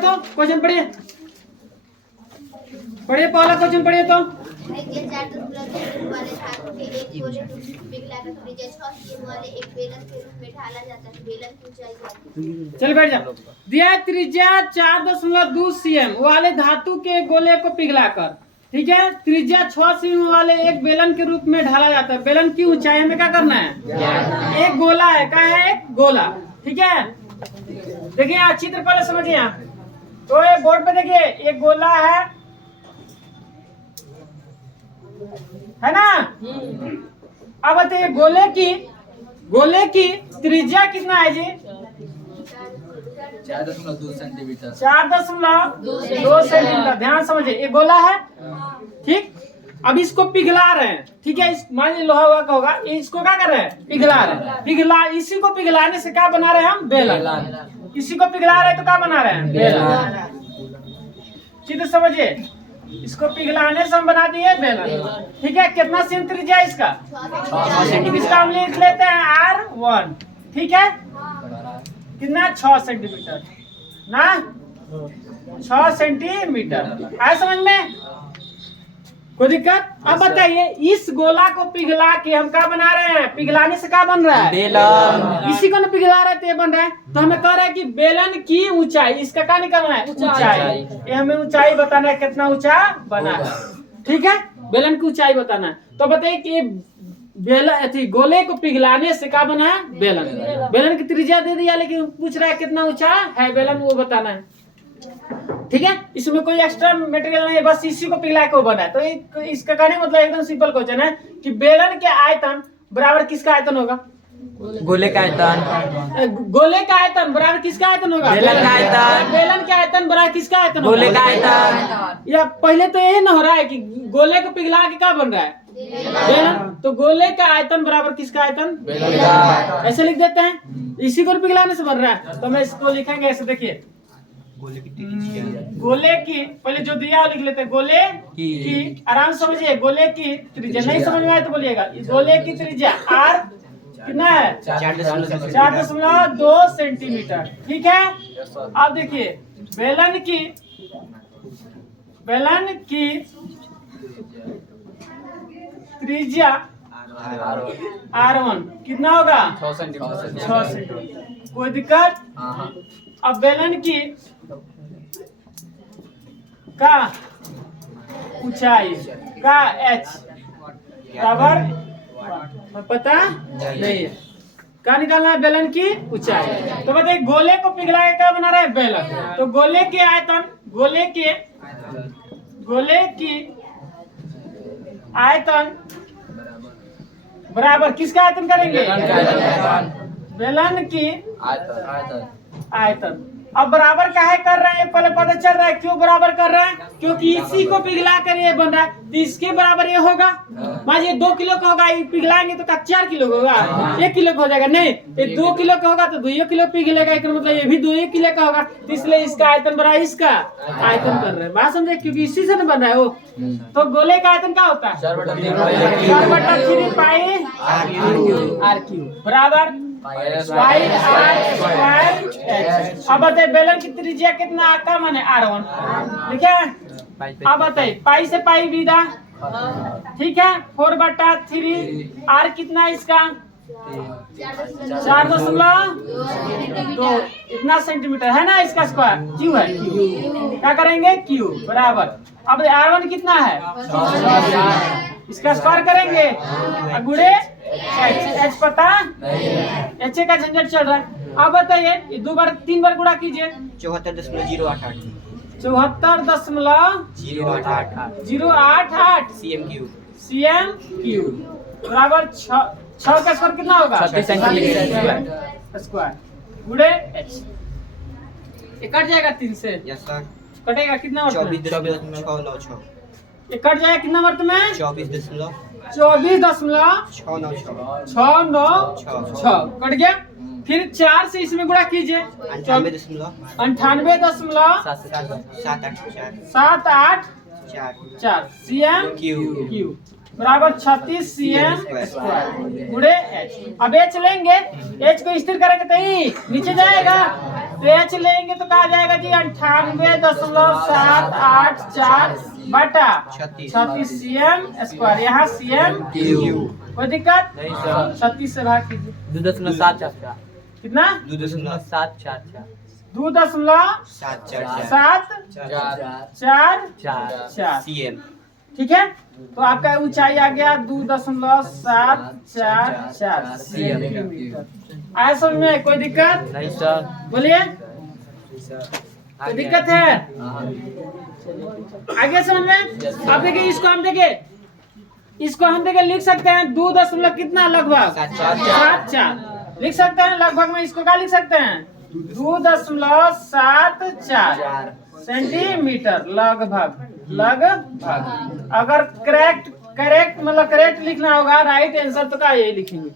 तो क्वेश्चन पढ़िए, पढ़िए पहला क्वेश्चन पढ़िए तो। वाले धातु के एक गोले पिघलाकर त्रिज्या 6 सीएम वाले एक बेलन के रूप में ढाला जाता है। बेलन की ऊंचाई चल बैठ जा। दिया त्रिज्या 4.2 सीएम वाले धातु के गोले को पिघलाकर, ठीक है, त्रिज्या 6 सीएम वाले एक बेलन के रूप में ढाला जाता है। बेलन की ऊंचाई हमें क्या करना है? एक गोला है, क्या है? एक गोला, ठीक है। देखिए यहाँ चित्र पहले समझिए। यहाँ तो ये बोर्ड पे देखिए, एक गोला है ना। अब बताइए गोले की त्रिज्या कितना है जी? 4.2 सेंटीमीटर। 4.2 सेंटीमीटर। ध्यान समझिए, ये गोला है, ठीक। अब इसको पिघला रहे हैं, ठीक है। मान लीजिए लोहा हुआ का होगा, इसको क्या कर रहे हैं? पिघला रहे हैं। इसी को पिघलाने से क्या बना रहे हैं हम? बेलन। इसी को पिघला रहे हैं तो क्या बना रहे हैं? बेलन। चित्र समझिए, इसको पिघलाने से हम बना दिए बेलन, ठीक है। कितना सेंटीमीटर त्रिज्या है इसका? 6 सेंटीमीटर। इसका हम लिख लेते हैं R1, ठीक है। कितना? 6 सेंटीमीटर ना, 6 सेंटीमीटर। आया समझ में? कोई दिक्कत? अब बताइए, इस गोला को पिघला के हम क्या बना रहे हैं? पिघलाने से क्या बन रहा है? बेलन। इसी को ना पिघला रहे थे, बन रहा है। तो हमें कह रहा है कि बेलन की ऊंचाई, इसका क्या निकालना है? ऊंचाई। ये हमें ऊंचाई बताना है, कितना ऊंचा बना है, ठीक है। बेलन की ऊंचाई बताना है। तो बताइए कि बेलन गोले को पिघलाने से क्या बना है? बेलन। बेलन की त्रिज्या दे दिया, लेकिन पूछ रहा है कितना ऊंचा है बेलन, वो बताना है, ठीक है। इसमें कोई एक्स्ट्रा मटेरियल नहीं है, बस इसी को पिघला के वो बना है। तो इसका कहने मतलब एकदम सिंपल क्वेश्चन है कि बेलन के आयतन बराबर किसका आयतन होगा? गोले का आयतन। गोले का आयतन बराबर किसका आयतन होगा? बेलन का आयतन। बेलन के आयतन बराबर किसका आयतन होगा? गोले का आयतन। या पहले तो यही ना हो रहा है कि गोले को पिघला के क्या बन रहा है? बेलन। तो गोले का आयतन बराबर किसका आयतन? बेलन का। ऐसे लिख देते हैं, इसी को पिघलाने से बन रहा है। तो मैं इसको लिखेंगे ऐसे, देखिए गोले की पहले जो दिया लिख लेते हैं, गोले की। आराम समझिए, गोले की त्रिज्या। नहीं समझ में आए तो बोलिएगा। गोले की त्रिज्या R कितना है? 4.2 सेंटीमीटर, ठीक है। अब देखिए बेलन की त्रिज्या R1 कितना होगा? 6 सेंटीमीटर। 6 सेंटीमीटर। कोई दिक्कत? अब बेलन की का ऊंचाई का H बराबर पता नहीं है, क्या निकालना है? बेलन की ऊंचाई। तो बताइए गोले को पिघला के क्या बना रहा है? बेलन। तो गोले के आयतन, गोले की आयतन बराबर किसका आयतन करेंगे? बेलन की आयतन। अब बराबर काहे कर रहे हैं? पहले पता चल रहा है क्यों बराबर कर रहे हैं, क्योंकि इसी को पिघला कर ये बन रहा है। तो इसके बराबर ये होगा। मान लीजिए 2 किलो का होगा, ये पिघलाएंगे तो 4 किलो का होगा, 1 किलो का हो जाएगा। नहीं, ये 2 किलो का होगा तो 2 किलो पिघलेगा, मतलब ये भी 2 किलो का होगा। तो इसलिए इसका आयतन बराबर इसका आयतन कर रहे हैं। बात समझे? क्योंकि इसी से बन रहा है वो। तो गोले का आयतन क्या होता है? 4/3 पाई R³ बराबर पाई R²। अब बताइए बेलन की त्रिज्या कितना? का माने R1, ठीक है। अब बताइए पाई से पाई विदा, ठीक है। 4/3 R कितना है इसका? 4.2 इतना सेंटीमीटर है ना। इसका स्क्वायर क्यू है, क्या करेंगे? क्यू बराबर। अब R1 कितना है? इसका स्क्वायर करेंगे गुणे H पता H का झंझट चल रहा है। अब बताइए 2 बार 3 बार गुणा कीजिए। 74.088 74.088 CM³ बराबर 6 का स्क्वायर कितना होगा? 36 सेंटीमीटर स्क्वायर गुणे H। ये कट जाएगा 3 से, कटेगा कितना वर्त में? 24.696। ये कट जाएगा कितना वर्त में? 24.696 कट गया। फिर 4 से इसमें गुणा कीजिए। 98.784 CM³ बराबर 36 CM² गुणे H। अब H लेंगे, H को स्थिर करेंगे तो नीचे जाएगा, तो एच लेंगे तो कहा जाएगा जी 98.784 बटा 36 cm स्क्वायर। यहाँ cm कोई दिक्कत नहीं सर। 36 से भाग कीजिए 2.744 कितना 2.744 2.744 CM। ठीक है। तो आपका ऊंचाई आ गया 2.744 सेंटीमीटर। आया समझ में? कोई दिक्कत नहीं सर। बोलिए, कोई दिक्कत है? आगे समझ में? अब देखिए इसको हम देखे लिख सकते हैं 2 दशमलव कितना लगभग 7.4 लिख सकते हैं। लगभग में इसको क्या लिख सकते हैं 2.74 सेंटीमीटर लगभग। अगर करेक्ट मतलब करेक्ट लिखना होगा राइट आंसर तो क्या यही लिखेंगे।